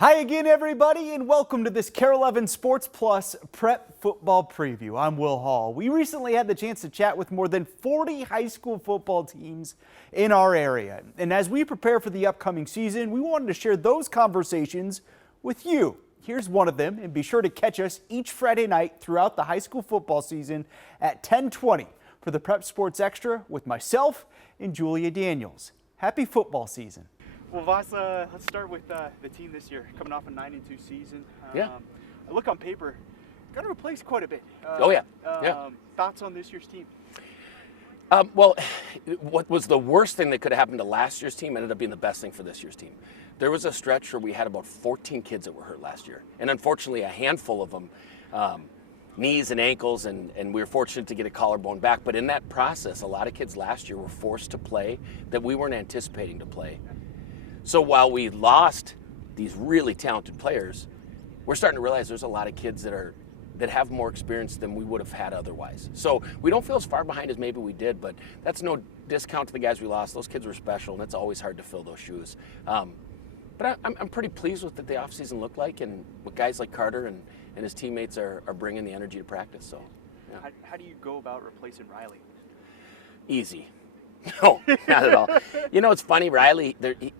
Hi again, everybody, and welcome to this Kare 11 Sports Plus Prep Football Preview. I'm Will Hall. We recently had the chance to chat with more than 40 high school football teams in our area. And as we prepare for the upcoming season, we wanted to share those conversations with you. Here's one of them, and be sure to catch us each Friday night throughout the high school football season at 10:20 for the Prep Sports Extra with myself and Julia Daniels. Happy football season. Well, Voss, let's start with the team this year, coming off a 9-2 season. Yeah. I look on paper, got to replace quite a bit. Thoughts on this year's team? Well, what was the worst thing that could have happened to last year's team ended up being the best thing for this year's team. There was a stretch where we had about 14 kids that were hurt last year. And unfortunately, a handful of them, knees and ankles, and we were fortunate to get a collarbone back. But in that process, a lot of kids last year were forced to play that we weren't anticipating to play. So while we lost these really talented players, we're starting to realize there's a lot of kids that have more experience than we would have had otherwise. So we don't feel as far behind as maybe we did, but that's no discount to the guys we lost. Those kids were special, and it's always hard to fill those shoes. But I'm pretty pleased with what the offseason looked like, and what guys like Carter and his teammates are bringing the energy to practice. So, yeah. How do you go about replacing Riley? Easy. No, not at all. You know, it's funny, Riley,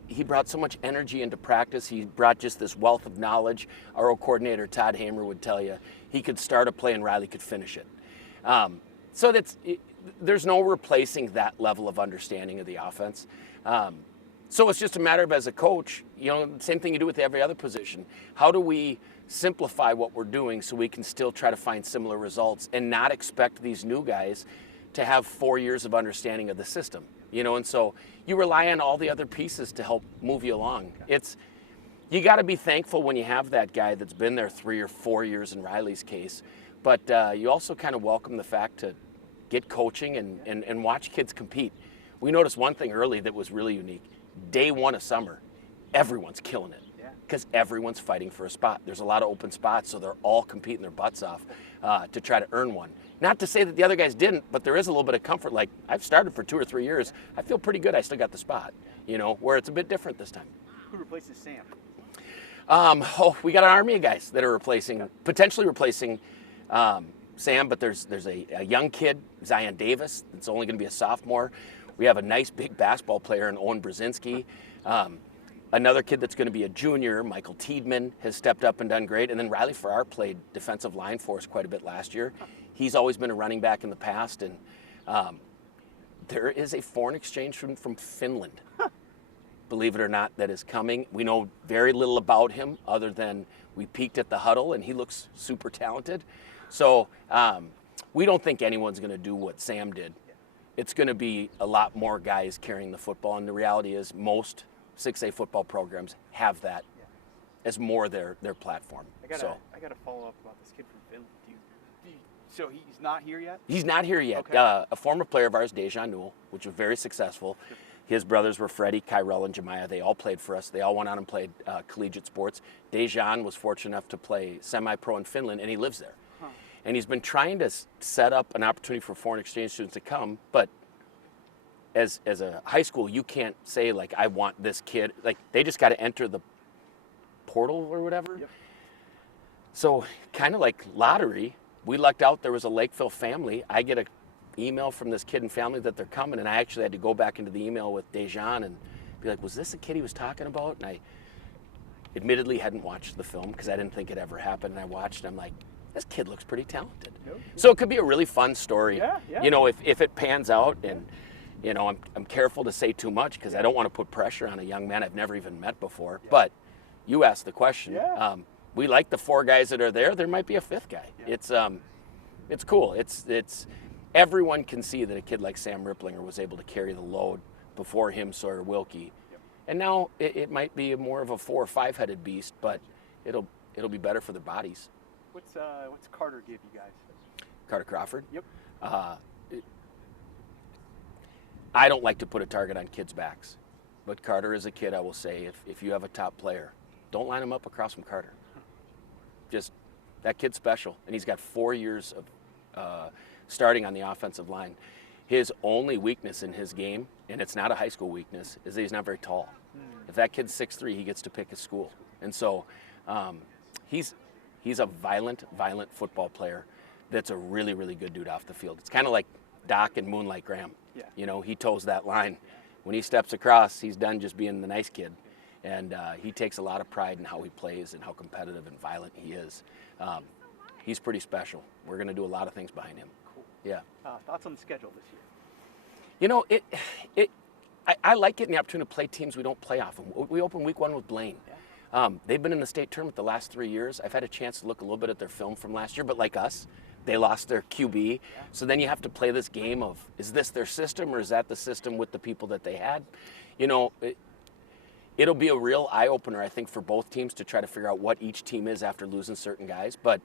he brought so much energy into practice. He brought just this wealth of knowledge. Our old coordinator, Todd Hamer, would tell you he could start a play and Riley could finish it. So there's no replacing that level of understanding of the offense. So it's just a matter of, as a coach, you know, same thing you do with every other position. How do we simplify what we're doing so we can still try to find similar results and not expect these new guys to have 4 years of understanding of the system, you know? And so you rely on all the other pieces to help move you along. You got to be thankful when you have that guy that's been there 3 or 4 years in Riley's case, but you also kind of welcome the fact to get coaching and watch kids compete. We noticed one thing early that was really unique. Day one of summer, everyone's killing it because everyone's fighting for a spot. There's a lot of open spots, so they're all competing their butts off to try to earn one. Not to say that the other guys didn't, but there is a little bit of comfort. Like, I've started for 2 or 3 years. I feel pretty good I still got the spot, you know, where it's a bit different this time. Who replaces Sam? We got an army of guys that are potentially replacing Sam, but there's a young kid, Zion Davis, that's only going to be a sophomore. We have a nice big basketball player in Owen Brzezinski. Another kid that's going to be a junior, Michael Tiedman, has stepped up and done great. And then Riley Farrar played defensive line for us quite a bit last year. He's always been a running back in the past. And there is a foreign exchange from Finland, believe it or not, that is coming. We know very little about him other than we peeked at the huddle, and he looks super talented. So we don't think anyone's going to do what Sam did. It's going to be a lot more guys carrying the football. And the reality is most 6A football programs have that as more their platform. I got to follow up about this kid from Finland. So he's not here yet? He's not here yet. Okay. A former player of ours, Dejan Newell, which was very successful. His brothers were Freddie, Kyrell, and Jemiah. They all played for us. They all went on and played collegiate sports. Dejan was fortunate enough to play semi-pro in Finland, and he lives there. And he's been trying to set up an opportunity for foreign exchange students to come, but as a high school, you can't say, like, I want this kid. Like, they just got to enter the portal or whatever. Yep. So kind of like lottery, we lucked out. There was a Lakeville family. I get an email from this kid and family that they're coming, and I actually had to go back into the email with Dejan and be like, was this the kid he was talking about? And I admittedly hadn't watched the film because I didn't think it ever happened. And I watched, and I'm like, this kid looks pretty talented. Yep. So it could be a really fun story. Yeah. You know, if it pans out. And you know, I'm careful to say too much because I don't want to put pressure on a young man I've never even met before. Yeah. But you asked the question. Yeah. We like the 4 guys that are there. There might be a 5th guy. Yeah. It's cool. It's everyone can see that a kid like Sam Ripplinger was able to carry the load before him, Sawyer Wilkie. Yep. And now it might be more of a 4 or 5-headed beast, but it'll be better for their bodies. What's Carter give you guys? Carter Crawford? Yep. I don't like to put a target on kids' backs, but Carter is a kid, I will say, if you have a top player, don't line him up across from Carter. Just, that kid's special, and he's got 4 years of starting on the offensive line. His only weakness in his game, and it's not a high school weakness, is that he's not very tall. If that kid's 6'3", he gets to pick his school. And so he's a violent football player that's a really, really good dude off the field. It's kind of like Doc and Moonlight Graham. Yeah. You know, he toes that line. When he steps across, he's done just being the nice kid. And he takes a lot of pride in how he plays and how competitive and violent he is. He's pretty special. We're going to do a lot of things behind him. Cool. Yeah. Thoughts on the schedule this year? You know, I like getting the opportunity to play teams we don't play often. We open week 1 with Blaine. Yeah. They've been in the state tournament the last 3 years. I've had a chance to look a little bit at their film from last year, but like us, they lost their QB. Yeah. So then you have to play this game of, is this their system or is that the system with the people that they had? You know, it'll be a real eye-opener, I think, for both teams to try to figure out what each team is after losing certain guys. But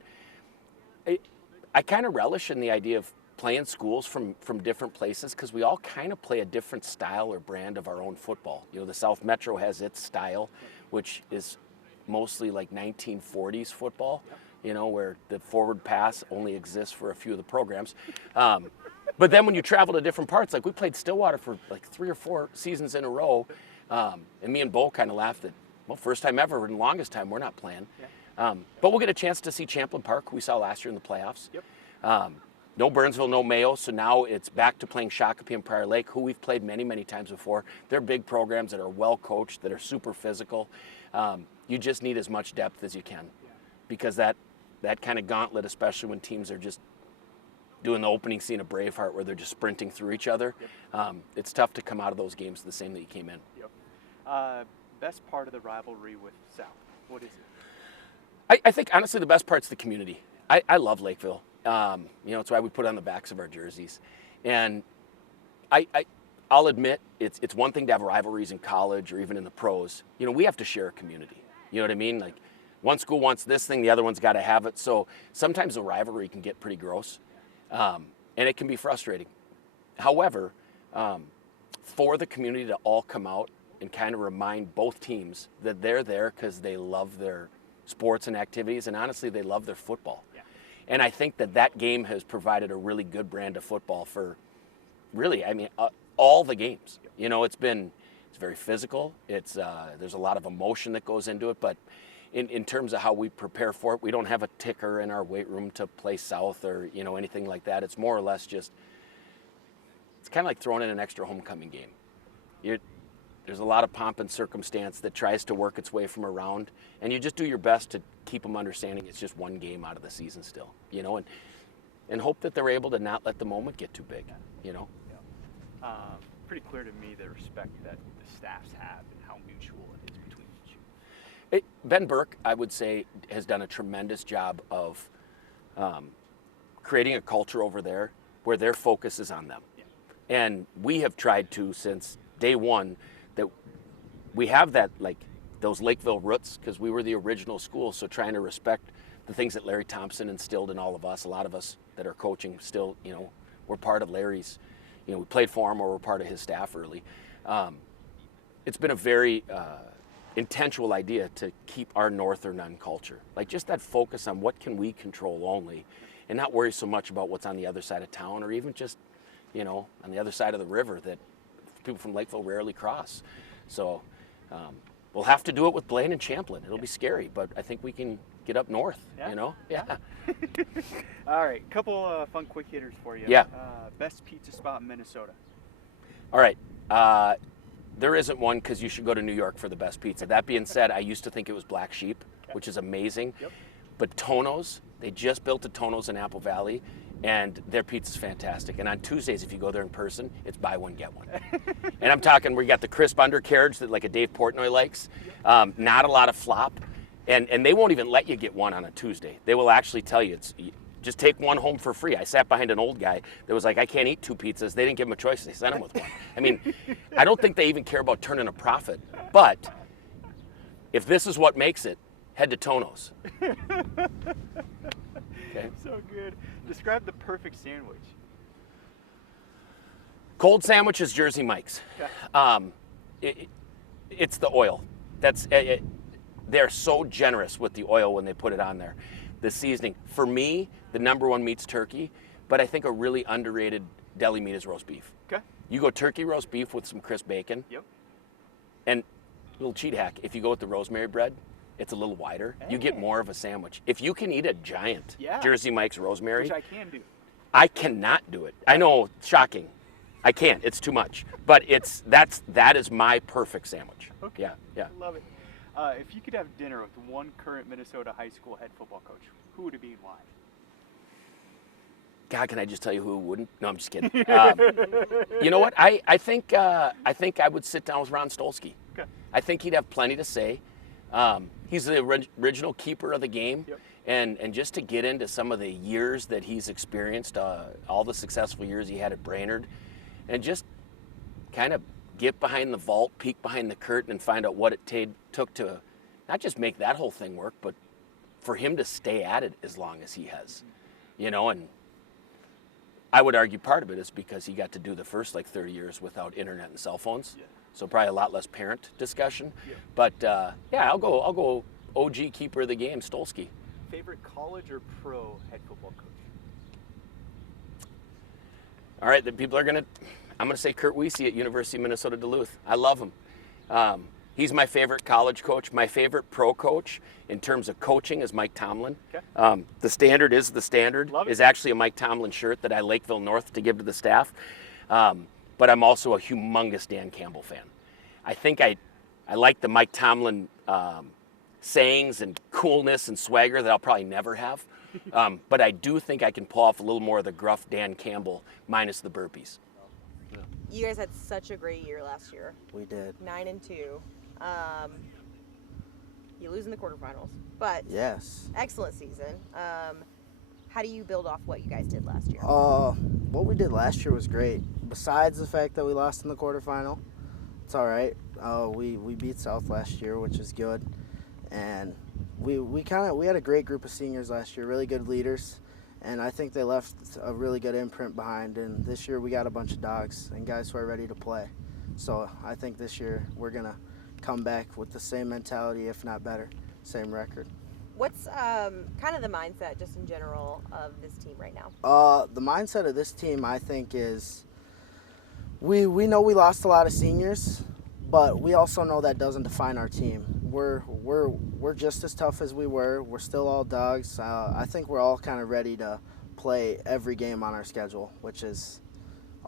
I kind of relish in the idea of playing schools from different places because we all kind of play a different style or brand of our own football. You know, the South Metro has its style, which is mostly like 1940s football, you know, where the forward pass only exists for a few of the programs. But then when you travel to different parts, like we played Stillwater for like 3 or 4 seasons in a row, and me and Bo kind of laughed at, well, first time ever and longest time we're not playing. Yeah. But we'll get a chance to see Champlain Park, who we saw last year in the playoffs. Yep. No Burnsville, no Mayo, so now it's back to playing Shakopee and Prior Lake, who we've played many, many times before. They're big programs that are well coached, that are super physical. You just need as much depth as you can, because that kind of gauntlet, especially when teams are just doing the opening scene of Braveheart where they're just sprinting through each other, it's tough to come out of those games the same that you came in. Yep. Best part of the rivalry with South, what is it? I think, honestly, the best part's the community. I love Lakeville. You know, it's why we put it on the backs of our jerseys. And I'll admit, it's one thing to have rivalries in college or even in the pros. You know, we have to share a community. You know what I mean? Like, one school wants this thing, the other one's got to have it. So sometimes the rivalry can get pretty gross, and it can be frustrating. However, for the community to all come out and kind of remind both teams that they're there because they love their sports and activities, and honestly, they love their football. Yeah. And I think that game has provided a really good brand of football for really, I mean, all the games. You know, it's very physical. There's a lot of emotion that goes into it, but in terms of how we prepare for it, we don't have a ticker in our weight room to play South or, you know, anything like that. It's more or less just, it's kind of like throwing in an extra homecoming game. There's a lot of pomp and circumstance that tries to work its way from around, and you just do your best to keep them understanding it's just one game out of the season still, you know, and hope that they're able to not let the moment get too big, you know. Yeah. Pretty clear to me the respect that the staffs have and how mutual it is between each. Ben Burke, I would say, has done a tremendous job of creating a culture over there where their focus is on them. Yeah. And we have tried to, since day one, that we have that, like, those Lakeville roots, because we were the original school, so trying to respect the things that Larry Thompson instilled in all of us. A lot of us that are coaching still, you know, we're part of Larry's, you know, we played for him or we're part of his staff early. It's been a very intentional idea to keep our north or none culture. Like, just that focus on what can we control only, and not worry so much about what's on the other side of town, or even just, you know, on the other side of the river that people from Lakeville rarely cross. So we'll have to do it with Blaine and Champlain. It'll be scary, but I think we can get up north, you know? Yeah. All right, couple fun quick hitters for you. Yeah. Best pizza spot in Minnesota? All right. There isn't one, because you should go to New York for the best pizza. That being said, I used to think it was Black Sheep, which is amazing. Yep. But Tono's, they just built a Tono's in Apple Valley, and their pizza's fantastic. And on Tuesdays, if you go there in person, it's buy one, get one. And I'm talking, we got the crisp undercarriage that like a Dave Portnoy likes, not a lot of flop. And they won't even let you get one on a Tuesday. They will actually tell you, just take one home for free. I sat behind an old guy that was like, I can't eat 2 pizzas. They didn't give him a choice. They sent him with one. I mean, I don't think they even care about turning a profit. But if this is what makes it, head to Tono's. Okay. So good. Describe the perfect sandwich. Cold sandwich is Jersey Mike's. Okay. It's the oil. They're so generous with the oil when they put it on there. The seasoning. For me, the number one meat's turkey, but I think a really underrated deli meat is roast beef. Okay. You go turkey roast beef with some crisp bacon. Yep. And little cheat hack, if you go with the rosemary bread, it's a little wider. You Hey. get more of a sandwich. If you can eat a giant Yeah. Jersey Mike's rosemary, Which I can do. I cannot do it. I know, shocking. I can't. It's too much. But that is my perfect sandwich. Okay. Yeah, yeah. Love it. If you could have dinner with one current Minnesota high school head football coach, who would it be and why? God, can I just tell you who wouldn't? No, I'm just kidding. You know what? I think I would sit down with Ron Stolsky. Okay. I think he'd have plenty to say. He's the original keeper of the game, Yep. and just to get into some of the years that he's experienced, all the successful years he had at Brainerd, and just kind of get behind the vault, peek behind the curtain, and find out what it took to not just make that whole thing work, but for him to stay at it as long as he has, you know. And I would argue part of it is because he got to do the first 30 years without internet and cell phones. Yeah. So probably a lot less parent discussion. Yeah. But yeah, I'll go OG keeper of the game, Stolsky. Favorite college or pro head football coach? All right, I'm gonna say Kurt Wiese at University of Minnesota Duluth. I love him. He's my favorite college coach. My favorite pro coach in terms of coaching is Mike Tomlin. Okay. The standard is the standard. Love it. Is actually a Mike Tomlin shirt that I Lakeville North to give to the staff. But I'm also a humongous Dan Campbell fan. I think I like the Mike Tomlin sayings and coolness and swagger that I'll probably never have. But I do think I can pull off a little more of the gruff Dan Campbell minus the burpees. You guys had such a great year last year. We did. 9-2. You lose in the quarterfinals, but Yes. excellent season. How do you build off what you guys did last year? What we did last year was great. Besides the fact that we lost in the quarterfinal, it's all right. We beat South last year, which is good, and we had a great group of seniors last year, really good leaders, and I think they left a really good imprint behind. And this year we got a bunch of dogs and guys who are ready to play. So I think this year we're gonna come back with the same mentality, if not better, same record. What's kind of the mindset, just in general, of this team right now? The mindset of this team, I think, is we know we lost a lot of seniors, but we also know that doesn't define our team. We're just as tough as we were. We're still all dogs. I think we're all kind of ready to play every game on our schedule, which is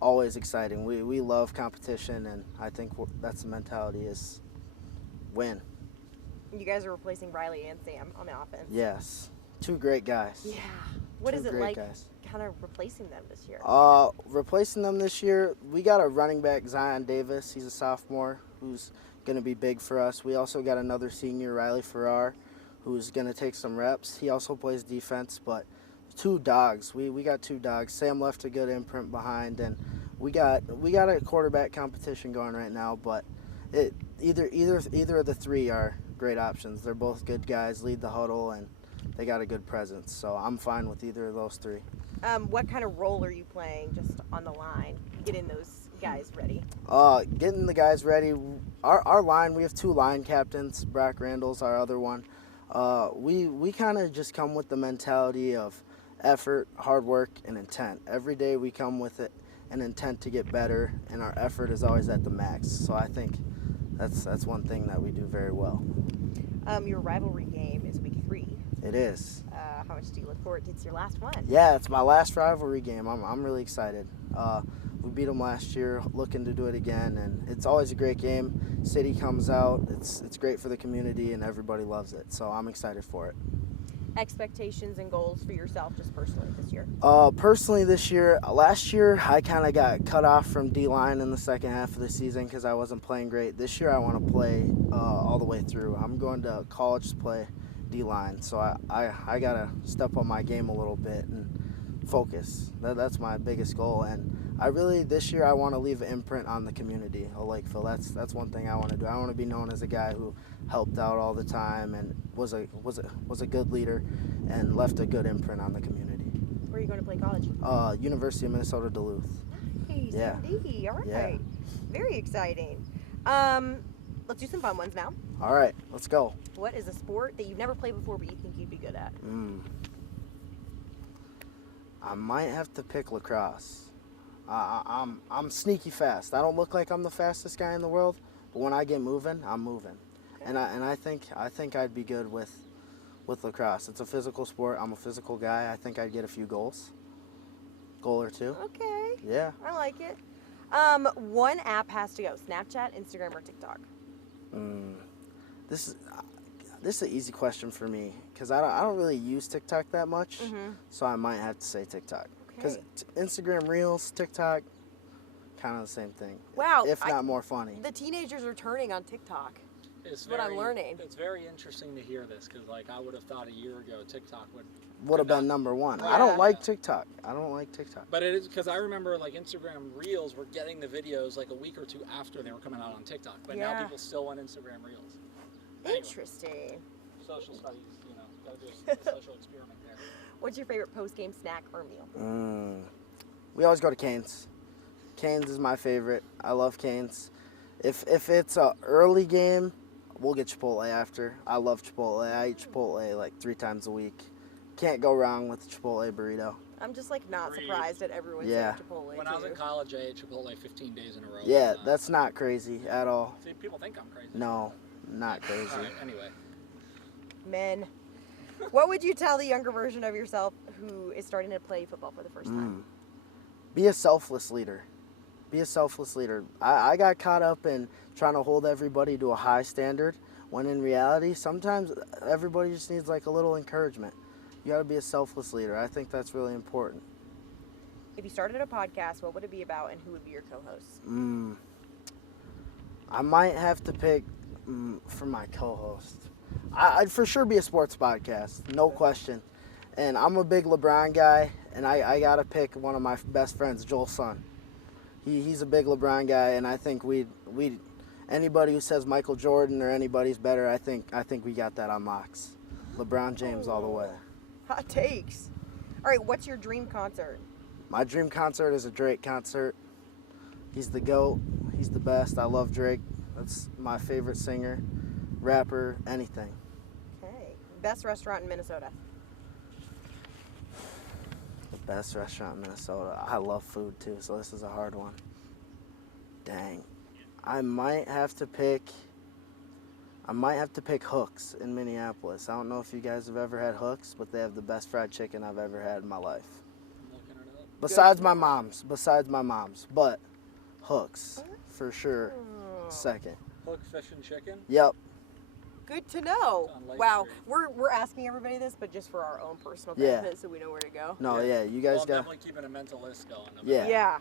always exciting. We love competition, and I think that's the mentality, is win. You guys are replacing Riley and Sam on the offense. Yes, two great guys. Yeah. What Two is it great like guys. kind of replacing them this year? Replacing them this year, we got a running back, Zion Davis. He's a sophomore who's going to be big for us. We also got another senior, Riley Farrar, who's going to take some reps. He also plays defense, but two dogs. We got two dogs. Sam left a good imprint behind, and we got a quarterback competition going right now, but either of the three are great options. They're both good guys, lead the huddle, and they got a good presence. So I'm fine with either of those three. What kind of role are you playing just on the line, getting those guys ready? Getting the guys ready. Our line, we have two line captains. Brock Randall's our other one. We kind of just come with the mentality of effort, hard work, and intent. Every day we come with an intent to get better, and our effort is always at the max. So I think that's one thing that we do very well. Your rivalry game is week 3. It is. How much do you look forward to? It's your last one. Yeah, it's my last rivalry game. I'm really excited. We beat them last year, looking to do it again, and it's always a great game. City comes out. It's great for the community, and everybody loves it. So I'm excited for it. Expectations and goals for yourself just personally this year? Personally this year, last year I kind of got cut off from D-line in the second half of the season because I wasn't playing great. This year I want to play all the way through. I'm going to college to play D-line, so I got to step up my game a little bit and focus. That's my biggest goal, and this year I want to leave an imprint on the community of Lakeville. That's one thing I want to do. I want to be known as a guy who helped out all the time and was a good leader and left a good imprint on the community. Where are you going to play college? University of Minnesota Duluth. Nice. Yeah. Indeed. All right. Yeah. Very exciting. Let's do some fun ones now. All right, let's go. What is a sport that you've never played before but you think you'd be good at? I might have to pick lacrosse. I'm sneaky fast. I don't look like I'm the fastest guy in the world, but when I get moving, I'm moving. and I think I'd be good with lacrosse. It's a physical sport. I'm a physical guy. I think I'd get a few goals, goal or two. Okay. Yeah. I like it. One app has to go: Snapchat, Instagram, or TikTok. This is an easy question for me because I don't really use TikTok that much, so I might have to say TikTok. Because Okay. Instagram Reels, TikTok, kind of the same thing. Wow. If not more funny. The teenagers are turning on TikTok. It's what I'm learning. It's very interesting to hear this because, like, I would have thought a year ago TikTok Would have been number one. I Yeah. don't like TikTok. I don't like TikTok. But it is because I remember, like, Instagram Reels were getting the videos like a week or two after they were coming out on TikTok. But now Yeah. people still want Instagram Reels. Anyway, Interesting. social studies, you know, gotta do a social experiment there. What's your favorite post-game snack or meal? We always go to Cane's. Cane's is my favorite. I love Cane's. If it's a early game, we'll get Chipotle after. I love Chipotle. I eat Chipotle like 3 times a week. Can't go wrong with the Chipotle burrito. I'm just like not Agreed. surprised at everyone Yeah. saying Chipotle. When I was in too. college, I ate Chipotle 15 days in a row. Yeah, It's, that's not crazy at all. See, people think I'm crazy. No, not crazy. All right, anyway. Men. What would you tell the younger version of yourself who is starting to play football for the first time? Be a selfless leader. Be a selfless leader. I got caught up in trying to hold everybody to a high standard when in reality, sometimes everybody just needs like a little encouragement. You got to be a selfless leader. I think that's really important. If you started a podcast, what would it be about and who would be your co-hosts? I might have to pick for my co-host. I'd for sure be a sports podcast, no question. And I'm a big LeBron guy, and I got to pick one of my best friends, Joel's son. He's a big LeBron guy, and I think we anybody who says Michael Jordan or anybody's better, I think we got that on Mox. LeBron James all the way. Hot takes. All right, what's your dream concert? My dream concert is a Drake concert. He's the GOAT. He's the best. I love Drake. That's my favorite singer, rapper, anything. Okay. Best restaurant in Minnesota? The best restaurant in Minnesota. I love food too, so this is a hard one. Dang. I might have to pick Hooks in Minneapolis. I don't know if you guys have ever had Hooks, but they have the best fried chicken I've ever had in my life. I'm looking it up. Besides my mom's, but Hooks for sure. Second. Hook, fish, and chicken. Yep. Good to know. On Lake Wow, Street. we're asking everybody this, but just for our own personal Yeah. benefit, so we know where to go. No, Yeah. yeah, you guys Well, I'm got. definitely keeping a mental list going. Yeah. Yeah.